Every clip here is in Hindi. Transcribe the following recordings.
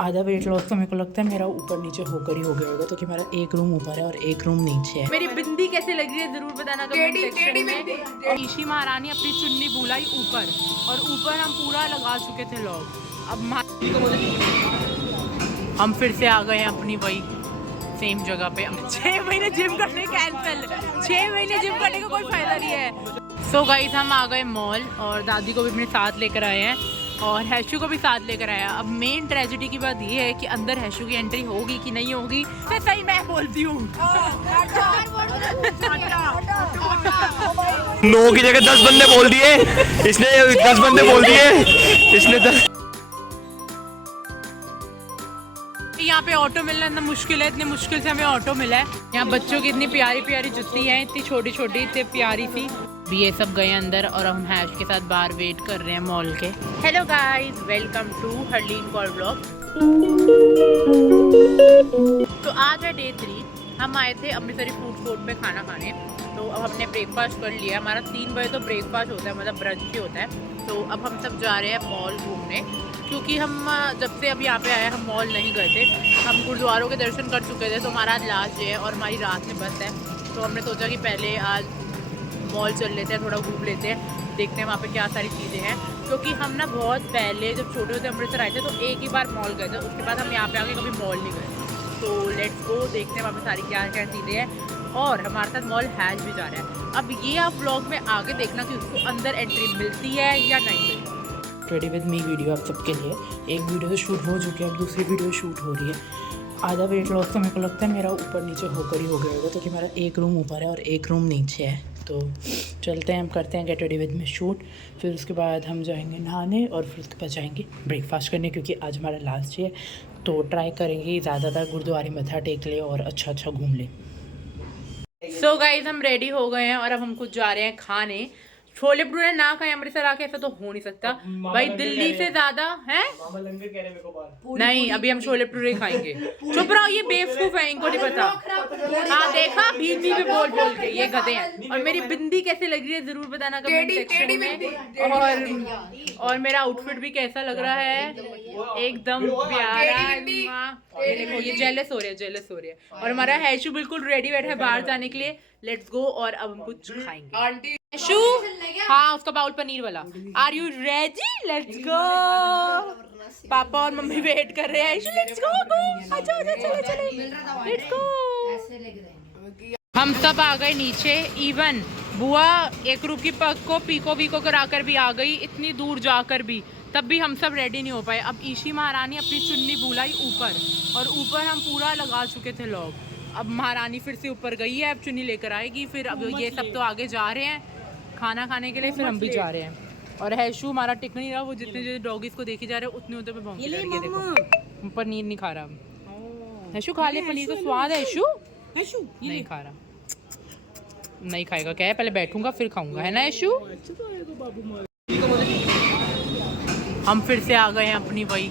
आधा वेट लॉस तो मेरे को लगता है मेरा ऊपर नीचे होकर ही हो गया होगा, तो कि मेरा एक रूम ऊपर है और एक रूम नीचे है। मेरी बिंदी कैसे लग रही है जरूर बताना कमेंट सेक्शन में। ईशी महारानी अपनी चुन्नी बुलाई ऊपर और ऊपर हम पूरा लगा चुके थे लोग। अब हम फिर से आ गए हैं अपनी वही सेम जगह पे। 6 महीने जिम करने कैंसिल, 6 महीने जिम करने का कोई फायदा नहीं है। सो गाइस हम आ गए मॉल और दादी को भी अपने साथ लेकर आए हैं और हैशु को भी साथ लेकर आया। अब मेन ट्रेजेडी की बात ये है कि अंदर हैशु की एंट्री होगी कि नहीं होगी, मैं सही मैं बोलती हूँ। 9 की जगह 10 बंदे बोल दिए इसने, 10 बंदे बोल दिए इसने 10। यहाँ पे ऑटो मिलना इतना मुश्किल है, इतनी मुश्किल से हमें ऑटो मिला है। यहाँ बच्चों की इतनी प्यारी प्यारी जुत्ती हैं, इतनी छोटी छोटी, इतनी प्यारी सी। भी ये सब गए अंदर और हम हैश के साथ बाहर वेट कर रहे हैं मॉल के। Hello guys, welcome to Harleen Kaul blog. तो आज है डे 3। हम आए थे अमृतसरी फूड कोर्ट पे खाना खाने। तो अब हमने ब्रेकफास्ट कर लिया। हमारा 3 बजे तो ब्रेकफास्ट होता है, मतलब ब्रंच ही होता है। तो अब हम सब जा रहे हैं मॉल घूमने, क्योंकि हम जब से अब यहाँ पे आए हम मॉल नहीं गए थे। हम गुरुद्वारों के दर्शन कर चुके थे, तो हमारा आज लास्ट डे है और हमारी रात में बस है। तो हमने सोचा कि पहले आज मॉल चल लेते हैं, थोड़ा घूम लेते हैं, देखते हैं वहाँ पे क्या सारी चीज़ें हैं। क्योंकि हम ना बहुत पहले जब छोटे होते अमृतसर आए थे तो एक ही बार मॉल गए थे, उसके बाद हम यहाँ पे आके कभी मॉल नहीं गए। तो लेट्स गो, देखते हैं वहाँ पे सारी क्या क्या चीज़ें हैं। और हमारे साथ मॉल हैश भी जा रहा है। अब ये आप व्लॉग में आगे देखना कि उसको अंदर एंट्री मिलती है या नहीं मिलती। रेडी विद मी वीडियो आप सबके लिए। एक वीडियो तो शूट हो चुकी है, अब दूसरी वीडियो शूट हो रही है। आधा वेट लॉस तो मेरे को लगता है मेरा ऊपर नीचे होकर ही हो गया होगा, तो कि मेरा एक रूम ऊपर है और एक रूम नीचे है। तो चलते हैं, हम करते हैं get ready with me shoot. फिर उसके बाद हम जाएंगे नहाने और फिर उसके बाद जाएंगे ब्रेकफास्ट करने, क्योंकि आज हमारा लास्ट डे है। तो ट्राई करेंगे ज़्यादातर गुरुद्वारे मत्था टेक ले और अच्छा अच्छा घूम ले। सो गाइज हम रेडी हो गए हैं और अब हम कुछ जा रहे हैं खाने। छोले भटूरे ना खाएं अमृतसर आके, ऐसा तो हो नहीं सकता भाई। दिल्ली से ज्यादा है नहीं, अभी हम छोले भटूरे खाएंगे। चुप रहो, ये बेवकूफ है, इनको नहीं पता। हाँ देखा, भीड़ में बोल बोल के ये गधे हैं। और मेरी बिंदी कैसे लग रही है जरूर बताना कमेंट सेक्शन में। और मेरा आउटफिट भी कैसा लग रहा है, एकदम प्यारा। ये देखो, ये जेलस हो रही है। और हमारा हैशु बिल्कुल रेडी बैठा है बाहर जाने के लिए। लेट्स गो और अब हम कुछ खाएंगे। हैशु, हाँ उसका बाउल पनीर वाला। Are you ready? Let's go. Papa और मम्मी वेट कर रहे हैं। हैशु लेट्स गो, अच्छा चले लेट्स गो। हम सब आ गए नीचे। इवन बुआ 1 रुपये की पग को पीको वीको कराकर भी आ गई, इतनी दूर जाकर भी, तब भी हम सब रेडी नहीं हो पाए। अब ईशी महारानी अपनी चुन्नी बुलाई ऊपर और ऊपर हम पूरा लगा चुके थे लोग। अब महारानी फिर से ऊपर गई है, अब चुन्नी लेकर आएगी। फिर अब ये सब तो आगे जा रहे हैं खाना खाने के लिए, फिर हम भी जा रहे हैं। और हैशु हमारा टिक नहीं रहा, वो जितने डॉगीज को देखे जा रहे हैं उतने उतने पे भौंकी जा रही है। देखो पनीर नहीं खा रहा। हैशु खा ले पनीर का स्वाद है। हैशु नहीं खा रहा, नहीं खाएगा। क्या है, पहले बैठूंगा फिर खाऊंगा, है ना हैशु? हम फिर से आ गए हैं अपनी वही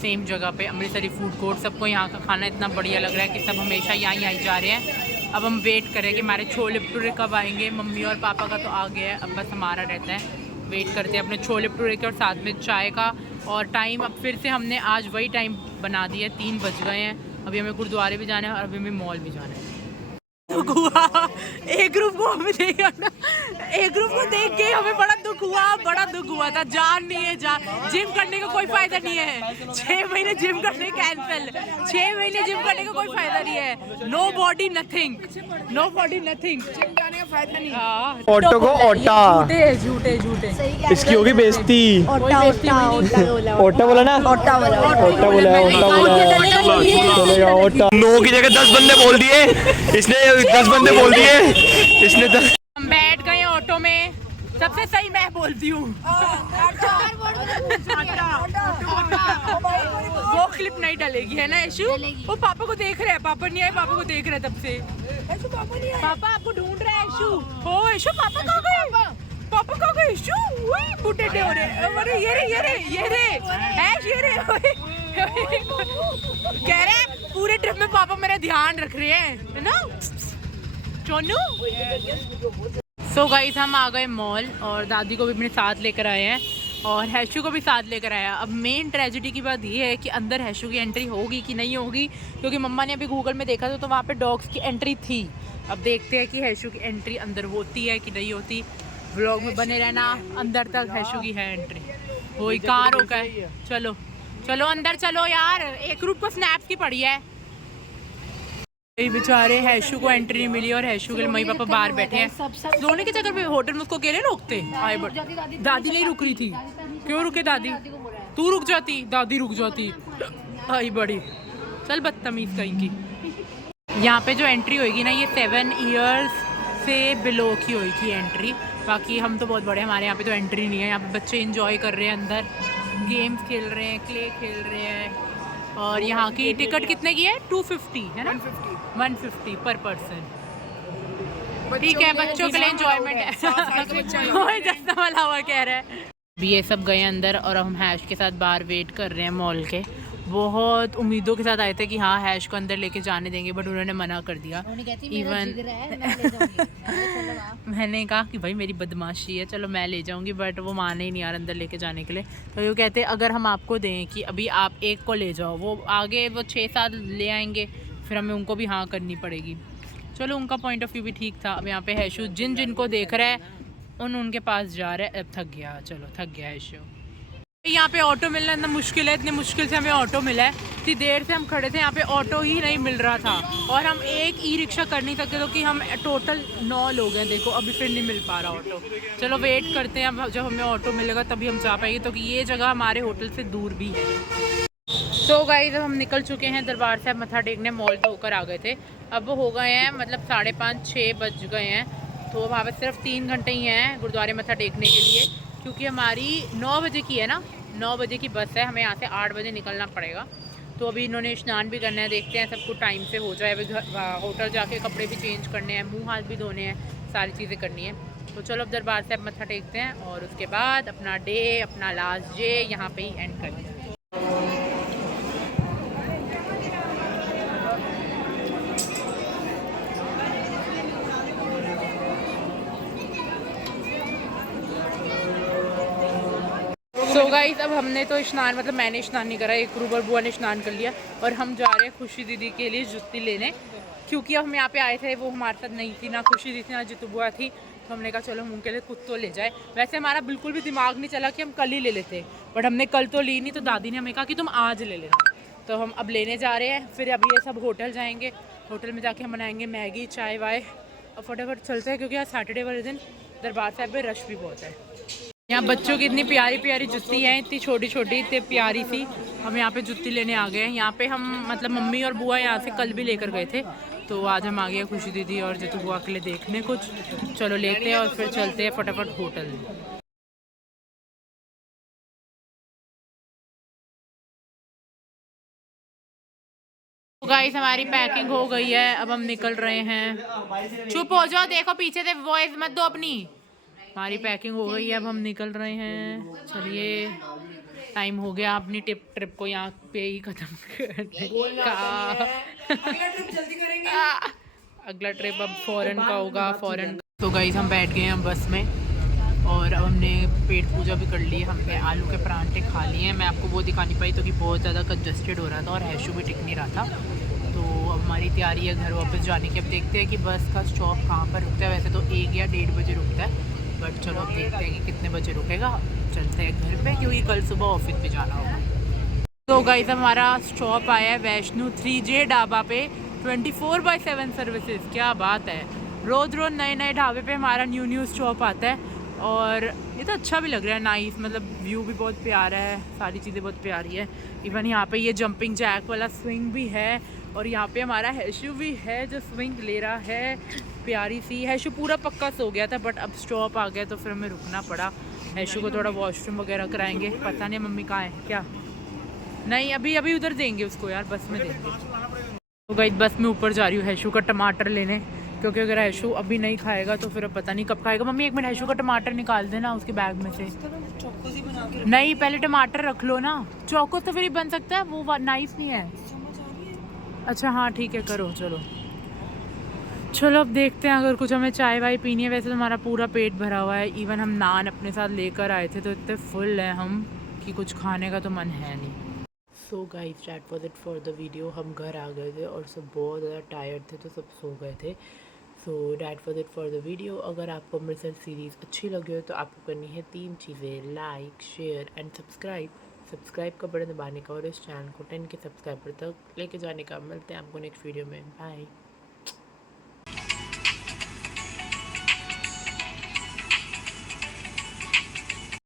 सेम जगह पे, अमृतसरी फूड कोर्ट। सबको यहाँ का खाना इतना बढ़िया लग रहा है कि सब हमेशा यहाँ जा रहे हैं। अब हम वेट करें कि हमारे छोले भटूरे कब आएंगे। मम्मी और पापा का तो आ गया है, अब बस हमारा रहता है। वेट करते हैं अपने छोले भटूरे के और साथ में चाय का। और टाइम अब फिर से हमने आज वही टाइम बना दिया है, 3 बज गए हैं। अभी हमें गुरुद्वारे भी जाना है और अभी हमें मॉल भी जाना है। एक ग्रुप को हमें एक ग्रुप को देख के हमें बड़ा दुख हुआ था। जान नहीं है, जिम करने का कोई फायदा नहीं है। 6 महीने जिम करने कैंसिल, 6 महीने जिम करने का कोई फायदा नहीं है। नो बॉडी नथिंग, जिम जाने का फायदा नहीं। ऑटो को ओटा, झूठे इसकी होगी बेइज्जती। ओटा बोला ना, ओटा बोला। 9 की जगह 10 बंदे बोल दिए इसने, 10 बंदे बोल दिए इसने 10। हम बैठ गए ऑटो में, सबसे सही मैं बोलती हूँ। वो क्लिप नहीं डलेगी, है ना यशु? वो पापा को देख रहे हैं, पापा नहीं आए, पापा को देख रहे हैं तब से। पापा आपको ढूंढ रहे हैं यशु। हो यशु, पापा कहाँ गए? पापा कहाँ गए यशु? वही बूटे हो रहे। अरे ये रे ऐश, ये रे कह रहे पूरे ट्रिप में पापा मेरा ध्यान रख रहे हैं, है ना चोनू? सो गाइस हम आ गए मॉल और दादी को भी अपने साथ लेकर आए हैं। और हैशु को भी साथ लेकर आया। अब मेन ट्रेजेडी की बात ये है कि अंदर हैशु की एंट्री होगी कि नहीं होगी, क्योंकि मम्मा ने अभी गूगल में देखा था तो वहाँ पे डॉग्स की एंट्री थी। अब देखते हैं कि हैशु की एंट्री अंदर होती है कि नहीं होती। व्लॉग में बने रहना, अंदर तक हैशु की है एंट्री। वही कहाँ रोका है, चलो चलो अंदर चलो यार, एक ग्रुप को स्नैप की पड़ी है। बेचारे हैशु को एंट्री नहीं मिली और हैशु के मम्मी पापा बाहर बैठे हैं। सोने के चक्कर में होटल में उसको अकेले रोकते आए, बट दादी नहीं रुक रही थी। क्यों रुके दादी? तू रुक जाती, दादी रुक जाती। आई बड़ी चल बदतमीज कहीं की। यहाँ पे जो एंट्री होगी ना, ये 7 इयर्स से बिलो की होगी एंट्री। बाकी हम तो बहुत बड़े, हमारे यहाँ पे तो एंट्री नहीं है। यहाँ पे बच्चे इंजॉय कर रहे हैं, अंदर गेम्स खेल रहे हैं, क्ले खेल रहे हैं। और यहाँ की टिकट कितने की है? 250 है ना, 150 पर पर्सन। ठीक है, बच्चों के लिए एंजॉयमेंट है। जैसा वाला हुआ कह रहा है। अभी ये सब गए अंदर और हम हैश के साथ बाहर वेट कर रहे हैं मॉल के। बहुत उम्मीदों के साथ आए थे कि हाँ हैश को अंदर लेके जाने देंगे, बट उन्होंने मना कर दिया। इवन मैंने कहा कि भाई मेरी बदमाशी है, चलो मैं ले जाऊंगी, बट वो माने ही नहीं यार अंदर लेके जाने के लिए। तो वो कहते अगर हम आपको दें कि अभी आप एक को ले जाओ, वो आगे वो 6-7 ले आएंगे, फिर हमें उनको भी हाँ करनी पड़ेगी। चलो उनका पॉइंट ऑफ व्यू भी ठीक था। अब यहाँ पे हैशु जिनको देख रहा है उनके पास जा रहा है। अब थक गया, चलो थक गया हैशु। यहाँ पे ऑटो मिलना इतना मुश्किल है, इतनी मुश्किल से हमें ऑटो मिला है। इतनी देर से हम खड़े थे, यहाँ पे ऑटो ही नहीं मिल रहा था। और हम एक ई रिक्शा कर नहीं सकते, तो कि हम टोटल 9 लोग हैं। देखो अभी फिर नहीं मिल पा रहा ऑटो। चलो वेट करते हैं, अब जब हमें ऑटो मिलेगा तभी हम जा पाएंगे, तो कि ये जगह हमारे होटल से दूर भी है। तो गाइस हम निकल चुके हैं दरबार साहब मत्था टेकने। मॉल तो होकर आ गए थे, अब हो गए हैं मतलब 5:30-6 बज गए हैं। तो वहाँ पर सिर्फ 3 घंटे ही हैं गुरुद्वारे मत्था टेकने के लिए, क्योंकि हमारी 9 बजे की है ना, 9 बजे की बस है। हमें यहाँ से 8 बजे निकलना पड़ेगा। तो अभी इन्होंने स्नान भी करना है, देखते हैं सबको टाइम से हो जाए। होटल जाके कपड़े भी चेंज करने हैं, मुंह हाथ भी धोने हैं, सारी चीज़ें करनी है। तो चलो अब दरबार साहब मत्था टेकते हैं और उसके बाद अपना डे, अपना लास्ट डे यहाँ पे ही एंड करते हैं। सो गाइस अब हमने तो स्नान, मतलब मैंने स्नान नहीं करा, एक रूबर बुआ ने स्नान कर लिया और हम जा रहे हैं खुशी दीदी के लिए जुत्ती लेने, क्योंकि हम यहाँ पे आए थे, वो हमारे साथ नहीं थी, ना खुशी दीदी थी ना जितू बुआ थी। तो हमने कहा चलो हम उनके लिए कुछ तो ले जाए। वैसे हमारा बिल्कुल भी दिमाग नहीं चला कि हम कल ही ले लेते, बट हमने कल तो ली नहीं, तो दादी ने हमें कहा कि तुम आज ले लेना। तो हम अब लेने जा रहे हैं। फिर अभी ये सब होटल जाएंगे, होटल में जाके हम बनाएंगे मैगी चाय वाय और फटाफट चलते हैं, क्योंकि आज सैटरडे वाले दिन दरबार साहब में रश भी बहुत है। यहाँ बच्चों की इतनी प्यारी प्यारी जुत्ती हैं, इतनी छोटी छोटी, इतनी प्यारी सी। हम यहाँ पे जुत्ती लेने आ गए हैं। यहाँ पे हम मतलब मम्मी और बुआ यहाँ से कल भी लेकर गए थे, तो आज हम आ गए खुशी दीदी और जितू बुआ के लिए देखने कुछ। चलो लेते हैं और फिर चलते हैं फटाफट होटल। तो गाइस हमारी पैकिंग हो गई है, अब हम निकल रहे हैं। चुप हो जाओ, देखो पीछे से वॉइस मत दो अपनी। हमारी पैकिंग हो गई है, अब हम निकल रहे हैं। चलिए टाइम हो गया अपनी ट्रिप को यहाँ पे ही खत्म करने का। अगला ट्रिप अब फॉरेन का होगा, फॉरेन। तो गाइस हम बैठ गए हैं बस में और अब हमने पेट पूजा भी कर ली है। हमने आलू के परांठे खा लिए हैं। मैं आपको वो दिखा नहीं पाई क्योंकि बहुत ज़्यादा कंजस्टेड हो रहा था और हैशु भी टिक नहीं रहा था। तो अब हमारी तैयारी है घर वापस जाने की। अब देखते हैं कि बस का स्टॉप कहाँ पर रुकता है। वैसे तो 1 या 1:30 बजे रुकता है, बट चलो अब देखते हैं कि कितने बजे रुकेगा। चलते हैं घर पे, क्योंकि कल सुबह ऑफिस भी जाना होगा। तो गाइस हमारा स्टॉप आया है वैष्णो 3J ढाबा पे, 24/7 सर्विसेज। क्या बात है, रोज़ रोज़ नए नए ढाबे पे हमारा न्यू स्टॉप आता है। और ये तो अच्छा भी लग रहा है, नाइस, मतलब व्यू भी बहुत प्यारा है, सारी चीज़ें बहुत प्यारी है। इवन यहाँ पे ये जंपिंग जैक वाला स्विंग भी है और यहाँ पे हमारा हैशु भी है जो स्विंग ले रहा है, प्यारी सी। हैशु पूरा पक्का सो गया था, बट अब स्टॉप आ गया तो फिर हमें रुकना पड़ा। हैशु को थोड़ा वॉशरूम वगैरह कराएंगे, पता नहीं मम्मी कहाँ है क्या। नहीं अभी उधर देंगे उसको यार, बस में देंगे। तो गाइस बस में ऊपर जा रही हूँ हैशु का टमाटर लेने, क्योंकि अगर हैशु अभी नहीं खाएगा तो फिर अब पता नहीं कब खाएगा। मम्मी 1 मिनट हैशु का टमाटर निकाल देना उसके बैग में से। नहीं पहले टमाटर रख लो ना, चौको तो फिर ही बन सकता है, वो नाइस नहीं है। अच्छा हाँ ठीक है करो चलो। चलो अब देखते हैं, अगर कुछ हमें चाय वाय पीनी है। वैसे तो हमारा पूरा पेट भरा हुआ है, इवन हम नान अपने साथ लेकर आए थे तो इतने फुल हैं हम कि कुछ खाने का तो मन है नहीं। So guys that was it for the video. हम घर आ गए थे और सब बहुत ज़्यादा टायर्ड थे तो सब सो गए थे। So that was it for the video. अगर आपको अमृतसर सीरीज़ अच्छी लगी हो तो आपको करनी है 3 चीज़ें, लाइक, शेयर एंड सब्सक्राइब का बटन दबाने का और इस चैनल को 10 के सब्सक्राइबर तक लेके जाने का। मिलते हैं आपको नेक्स्ट वीडियो में। बाय।